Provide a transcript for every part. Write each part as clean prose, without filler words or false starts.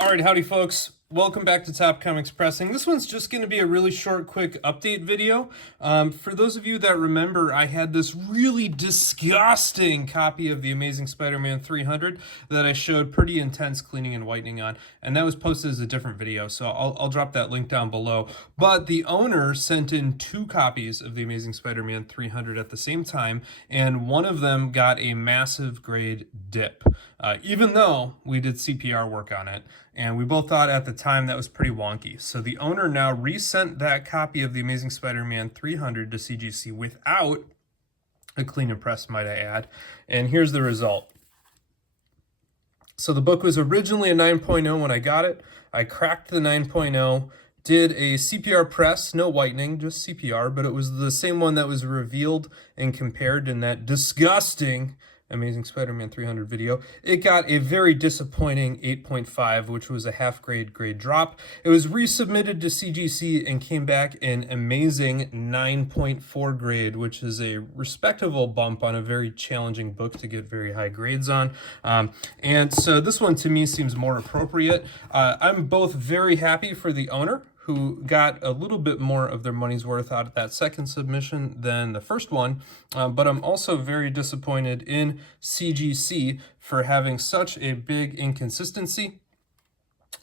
All right, howdy folks. Welcome back to Top Comics Pressing. This one's just going to be a really short, quick update video. For those of you that remember, I had this really disgusting copy of The Amazing Spider-Man 300 that I showed pretty intense cleaning and whitening on, and that was posted as a different video, so I'll drop that link down below. But the owner sent in 2 copies of The Amazing Spider-Man 300 at the same time, and one of them got a massive grade dip, even though we did CPR work on it. And we both thought at the time that was pretty wonky. So the owner now resent that copy of The Amazing Spider-Man 300 to CGC without a clean and press, might I add. And here's the result. So the book was originally a 9.0 when I got it. I cracked the 9.0, did a CPR press, no whitening, just CPR, but it was the same one that was revealed and compared in that disgusting Amazing Spider-Man 300 video. It got a very disappointing 8.5, which was a half grade drop. It was resubmitted to CGC and came back an amazing 9.4 grade, which is a respectable bump on a very challenging book to get very high grades on. And so this one to me seems more appropriate. I'm both very happy for the owner, who got a little bit more of their money's worth out of that second submission than the first one, but I'm also very disappointed in CGC for having such a big inconsistency.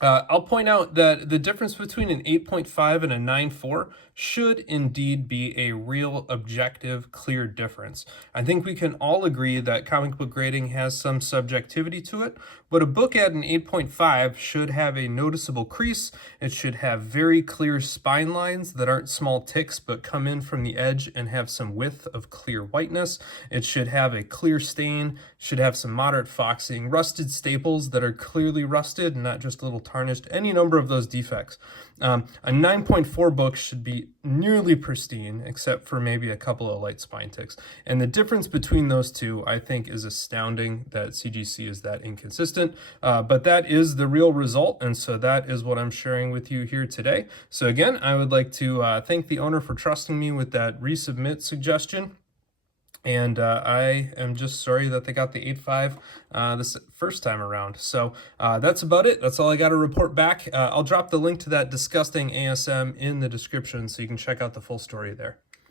I'll point out that the difference between an 8.5 and a 9.4 should indeed be a real objective, clear difference. I think we can all agree that comic book grading has some subjectivity to it, but a book at an 8.5 should have a noticeable crease. It should have very clear spine lines that aren't small ticks but come in from the edge and have some width of clear whiteness. It should have a clear stain, should have some moderate foxing, rusted staples that are clearly rusted, not just little tarnished, any number of those defects. A 9.4 book should be nearly pristine, except for maybe a couple of light spine ticks. And the difference between those two, I think, is astounding that CGC is that inconsistent. But that is the real result, and so that is what I'm sharing with you here today. So again, I would like to thank the owner for trusting me with that resubmit suggestion. And I am just sorry that they got the 8.5 this first time around. So that's about it. That's all I got to report back. I'll drop the link to that disgusting ASM in the description so you can check out the full story there.